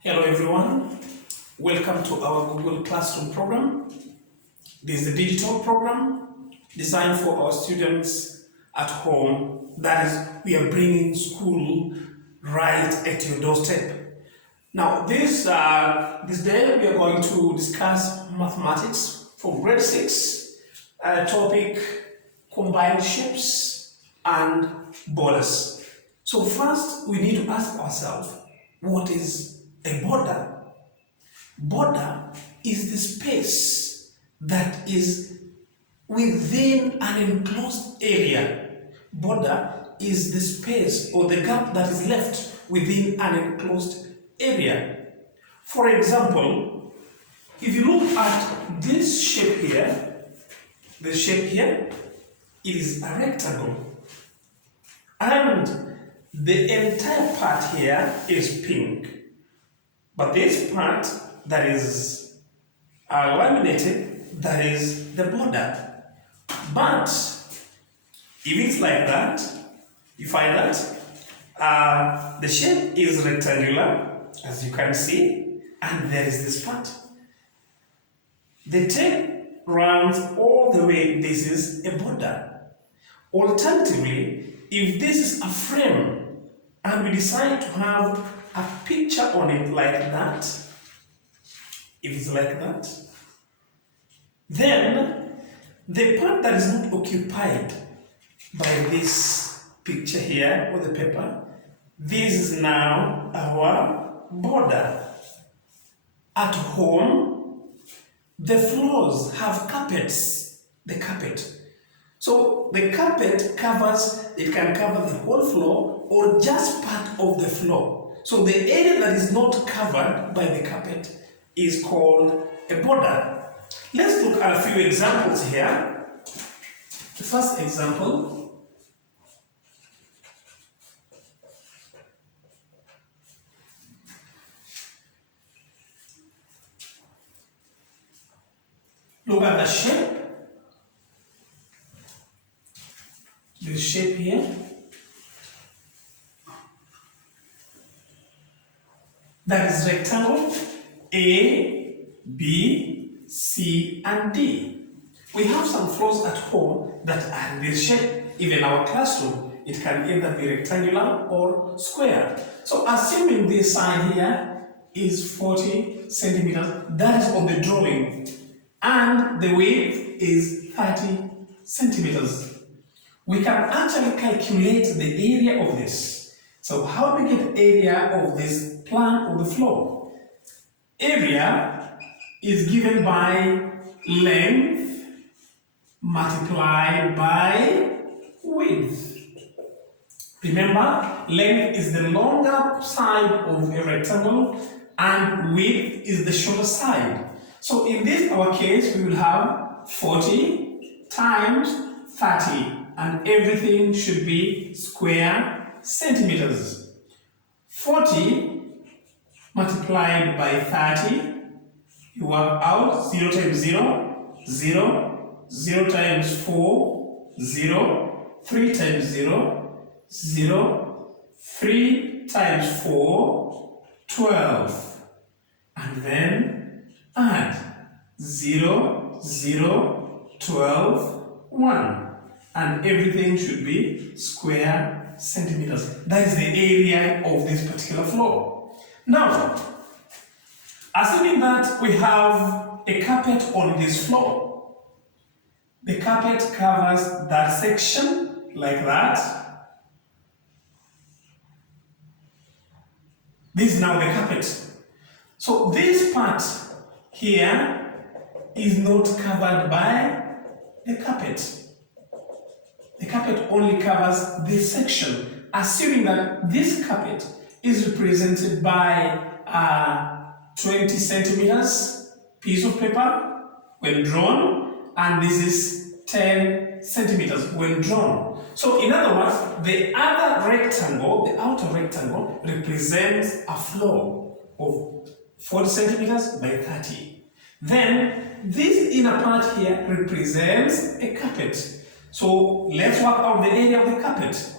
Hello everyone, welcome to our Google Classroom program. This is a digital program designed for our students at home. That is, we are bringing school right at your doorstep. Now this day we are going to discuss mathematics for grade 6, topic combined shapes and borders. So first we need to ask ourselves, what is a border? Border is the space that is within an enclosed area. Border is the space or the gap that is left within an enclosed area. For example, if you look at this shape here, the shape here, it is a rectangle. And the entire part here is pink. But this part that is laminated, that is the border. But if it's like that, you find that the shape is rectangular, as you can see, and there is this part. The tape runs all the way. This is a border. Alternatively, if this is a frame and we decide to have a picture on it like that, if it's like that, then the part that is not occupied by this picture here or the paper, this is now our border. At home, the floors have carpets, the carpet. So the carpet covers, it can cover the whole floor or just part of the floor. So the area that is not covered by the carpet is called a border. Let's look at a few examples here. The first example, look at the shape. This shape here. That is rectangle A, B, C, and D. We have some floors at home that are in this shape. Even our classroom, it can either be rectangular or square. So assuming this side here is 40 centimeters, that is on the drawing, and the width is 30 centimeters. We can actually calculate the area of this. So how do we get area of this plan of the floor? Area is given by length multiplied by width. Remember, length is the longer side of a rectangle and width is the shorter side. So in this our case, we will have 40 times 30 and everything should be square centimeters. 40 multiplied by 30, you work out 0 times 0, 0, 0 times 4, 0, 3 times 0, 0, 3 times 4, 12. And then add 0, 0, 12, 1. And everything should be square centimeters. That is the area of this particular floor. Now, assuming that we have a carpet on this floor, the carpet covers that section like that. This is now the carpet. So this part here is not covered by the carpet. The carpet only covers this section, assuming that this carpet is represented by a 20 centimeters piece of paper when drawn, and this is 10 centimeters when drawn. So in other words, the other rectangle, the outer rectangle, represents a floor of 40 centimeters by 30. Then this inner part here represents a carpet. So let's work out the area of the carpet.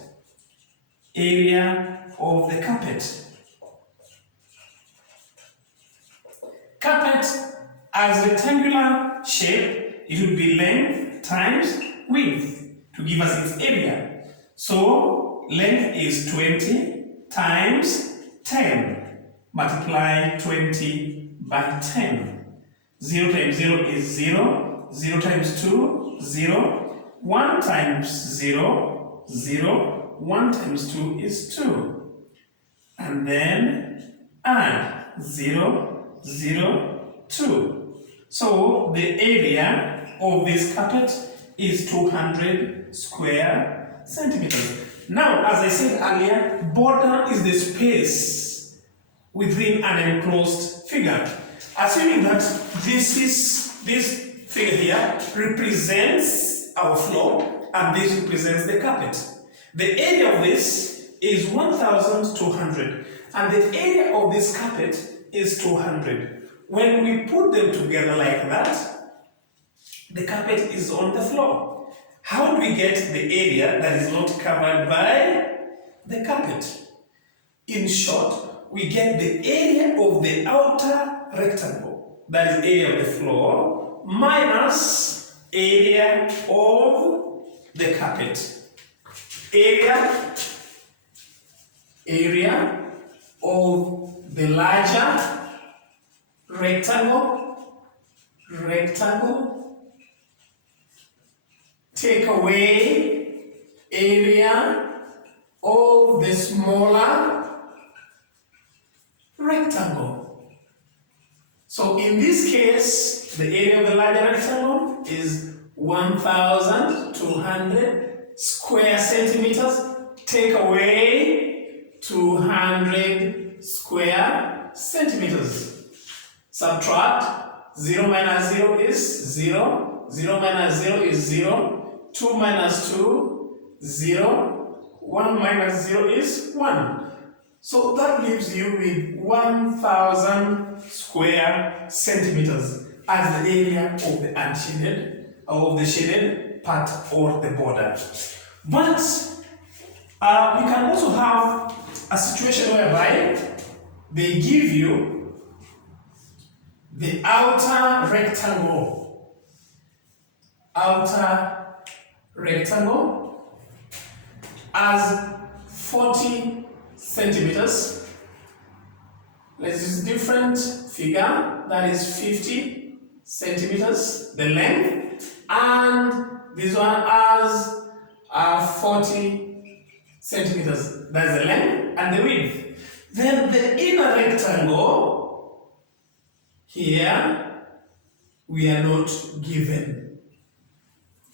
Area of the carpet. as rectangular shape, it would be length times width to give us its area. So length is 20 times 10. Multiply 20 by 10. 0 times 0 is 0. 0 times 2, 0. 1 times 0, 0. 1 times 2 is 2. And then add 0, 0, 2. So the area of this carpet is 200 square centimeters. Now, as I said earlier, border is the space within an enclosed figure. Assuming that this figure here represents our floor and this represents the carpet. The area of this is 1,200 and the area of this carpet is 200. When we put them together like that, the carpet is on the floor. How do we get the area that is not covered by the carpet? In short, we get the area of the outer rectangle, that is area of the floor, minus area of the carpet. Area of the larger rectangle, take away area of the smaller rectangle. So in this case, the area of the larger rectangle is 1,200 square centimeters. Take away 200 square centimeters. Subtract 0 minus 0 is 0. 0 minus 0 is 0. 2 minus 2, 0. 1 minus 0 is 1. So that leaves you with 1,000 square centimeters as the area of the unshaded, of the shaded part or the border. But we can also have a situation whereby they give you the outer rectangle as 40 centimeters. Let's use a different figure, that is 50 centimeters, the length, and this one as 40 centimeters, that's the length and the width. Then the inner rectangle, here we are not given.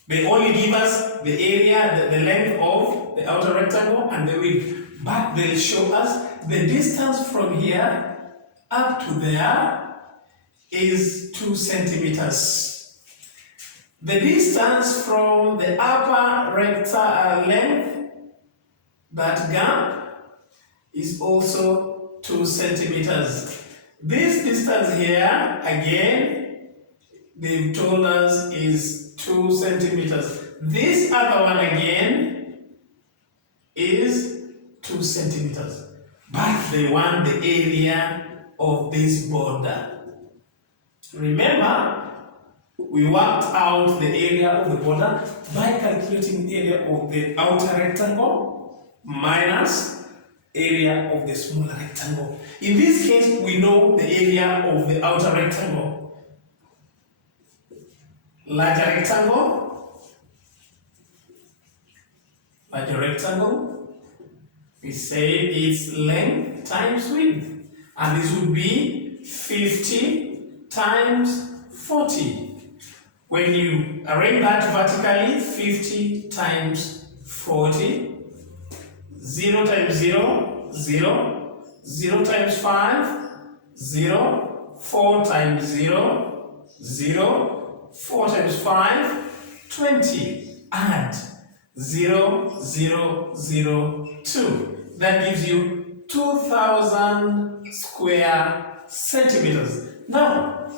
They only give us the area, the length of the outer rectangle and the width. But they'll show us the distance from here up to there is 2 centimeters. The distance from the upper rectangle length, that gap, is also 2 centimeters. This distance here, again, they've told us is 2 centimeters. This other one again is 2 centimeters. But they want the area of this border. Remember, we worked out the area of the border by calculating the area of the outer rectangle minus area of the smaller rectangle. In this case, we know the area of the outer rectangle. Larger rectangle, we say its length times width, and this would be 50 times 40. When you arrange that vertically, 50 times 40, 0 times 0, 0, 0 times 5, 0, 4 times 0, 0, 4 times 5, 20. Add 0, 0, 0, 2. That gives you 2,000 square centimeters. Now,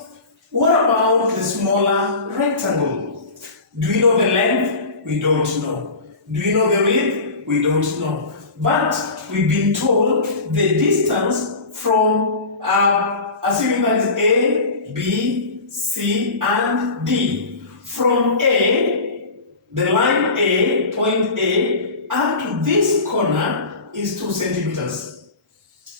what about the smaller rectangle? Do we know the length? We don't know. Do we know the width? We don't know. But we've been told the distance from, assuming that is A, B, C, and D. From A, the line A, point A, up to this corner is 2 centimeters.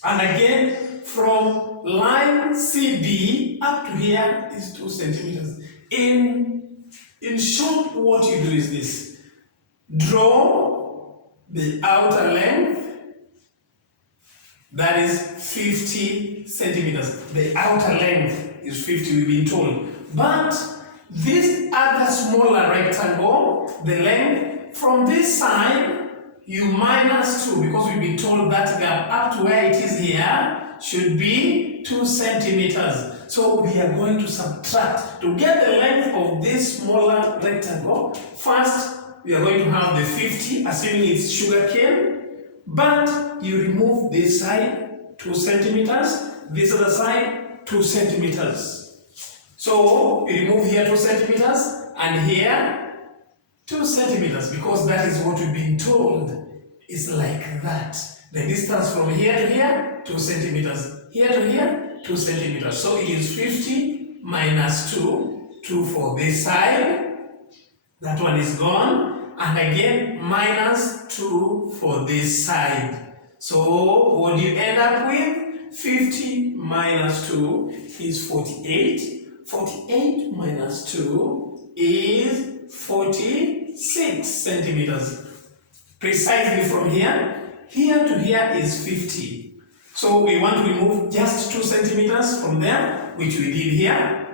And again, from line CD up to here is 2 centimeters. In short, what you do is this. Draw the outer length, that is 50 centimeters. The outer length is 50, we've been told. But this other smaller rectangle, the length, from this side, you minus 2, because we've been told that gap up to where it is here should be 2 centimeters. So we are going to subtract. To get the length of this smaller rectangle, first we are going to have the 50, assuming it's sugarcane, but you remove this side 2 centimeters, this other side 2 centimeters. So we remove here 2 centimeters and here 2 centimeters, because that is what we've been told is like that. The distance from here to here, 2 centimeters. Here to here, 2 centimeters. So it is 50 minus 2, 2 for this side. That one is gone. And again, minus 2 for this side. So what do you end up with? 50 minus 2 is 48. 48 minus 2 is 46 centimeters. Precisely from here to here is 50. So we want to remove just 2 centimeters from there, which we did here.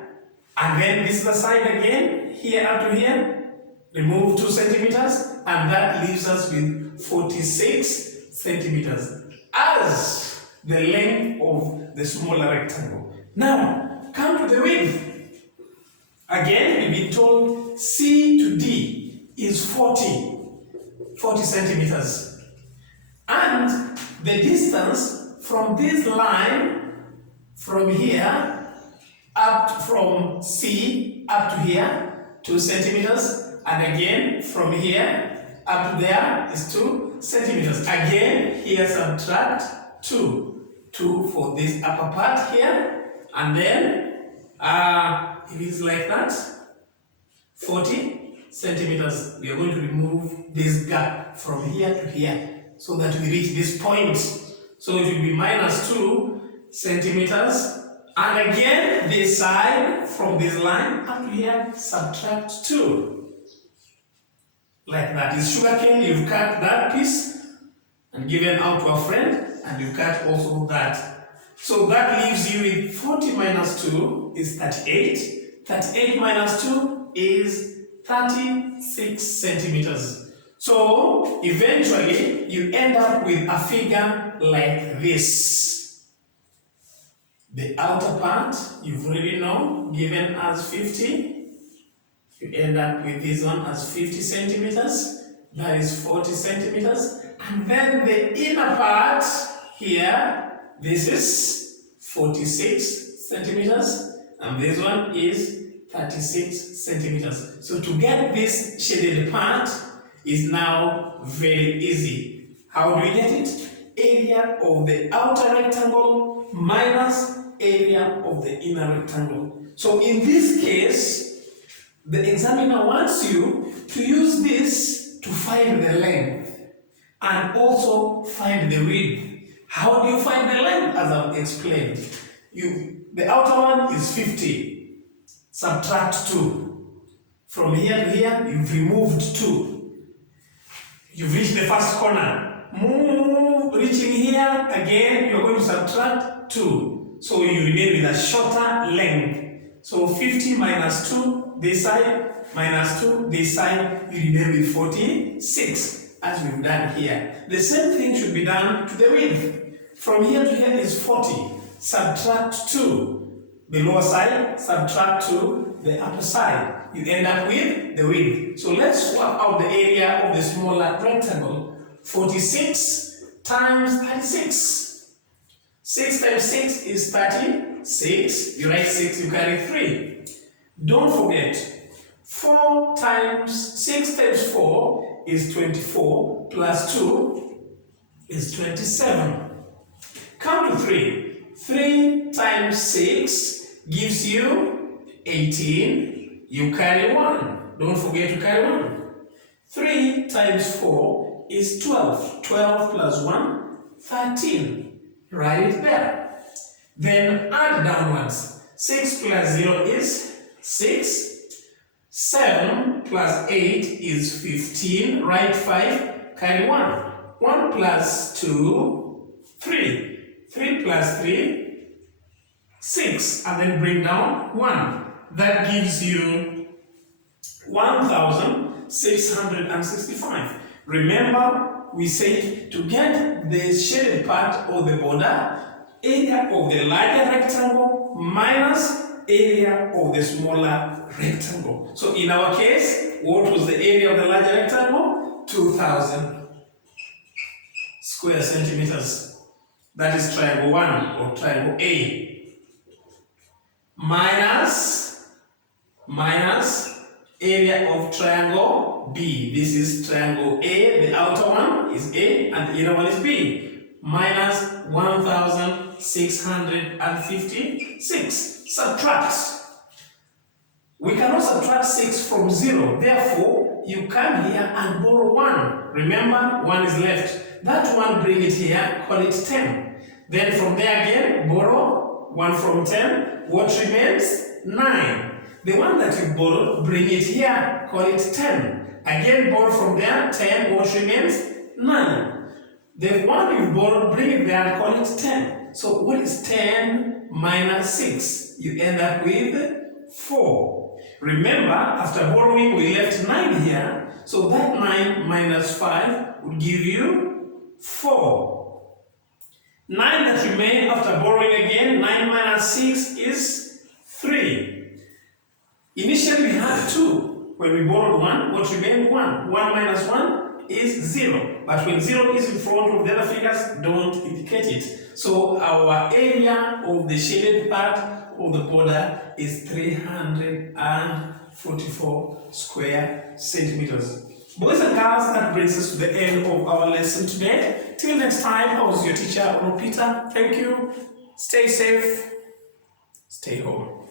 And then this is the side again, here up to here, remove 2 centimeters, and that leaves us with 46 centimeters as the length of the smaller rectangle. Now, come to the width. Again, we've been told C to D is 40 centimeters. And the distance from this line, from here, up from C up to here, 2 centimeters. And again, from here up to there is 2 centimeters. Again, here subtract 2. 2 for this upper part here. And then, if it's like that, 40 centimeters. We are going to remove this gap from here to here so that we reach this point. So it will be minus 2 centimeters. And again, this side from this line up to here, subtract 2. Like that. Is sugarcane, you've cut that piece and given out to a friend, and you cut also that. So that leaves you with 40 minus 2 is 38. 38 minus 2 is 36 centimeters. So eventually you end up with a figure like this. The outer part, you've already know, given as 50. You end up with this one as 50 centimeters. That is 40 centimeters. And then the inner part here, this is 46 centimeters. And this one is 36 centimeters. So to get this shaded part is now very easy. How do we get it? Area of the outer rectangle minus area of the inner rectangle. So in this case, the examiner wants you to use this to find the length and also find the width. How do you find the length? As I've explained. The outer one is 50. Subtract 2. From here to here, you've removed 2. You've reached the first corner. Reaching here, again, you're going to subtract 2. So you remain with a shorter length. So 50 minus 2, this side, minus 2, this side, you remain with 46, as we've done here. The same thing should be done to the width. From here to here is 40. Subtract 2. The lower side, subtract 2, the upper side. You end up with the width. So let's swap out the area of the smaller rectangle. 46 times 36. 6 times 6 is 36. You write 6, you carry 3. Don't forget, 4 times 6 times 4 is 24, plus 2 is 27. Come to 3. 3 times 6 gives you 18, you carry 1. Don't forget to carry 1. 3 times 4 is 12. 12 plus 1, 13. Write it there. Then add downwards. 6 plus 0 is 6. 7 plus 8 is 15. Write 5. Carry 1. 1 plus 2, 3. 3 plus 3, 6. And then bring down 1. That gives you 1,665. Remember, we said to get the shaded part of the border, area of the larger rectangle minus area of the smaller rectangle. So in our case, what was the area of the larger rectangle? 2,000 square centimeters. That is triangle 1 or triangle A. Minus area of triangle B. This is triangle A, the outer one is A and the inner one is B. Minus 1,656. Subtract. We cannot subtract 6 from 0. Therefore, you come here and borrow 1. Remember, 1 is left. That 1, bring it here, call it 10. Then from there again, borrow 1 from 10. What remains? 9. The one that you borrowed, bring it here, call it 10. Again, borrow from there, 10. What remains? 9. The one you borrowed, bring it there and call it 10. So what is 10 minus 6? You end up with 4. Remember, after borrowing, we left 9 here. So that 9 minus 5 would give you 4. 9 that remain after borrowing again, 9 minus 6 is 3. Initially we had 2. When we borrowed 1, what remained? 1. 1 minus 1 is 0. But when 0 is in front of the other figures, don't indicate it. So our area of the shaded part of the border is 344 square centimeters. Boys and girls, that brings us to the end of our lesson today. Till next time, I was your teacher, Oloo. Thank you. Stay safe. Stay home.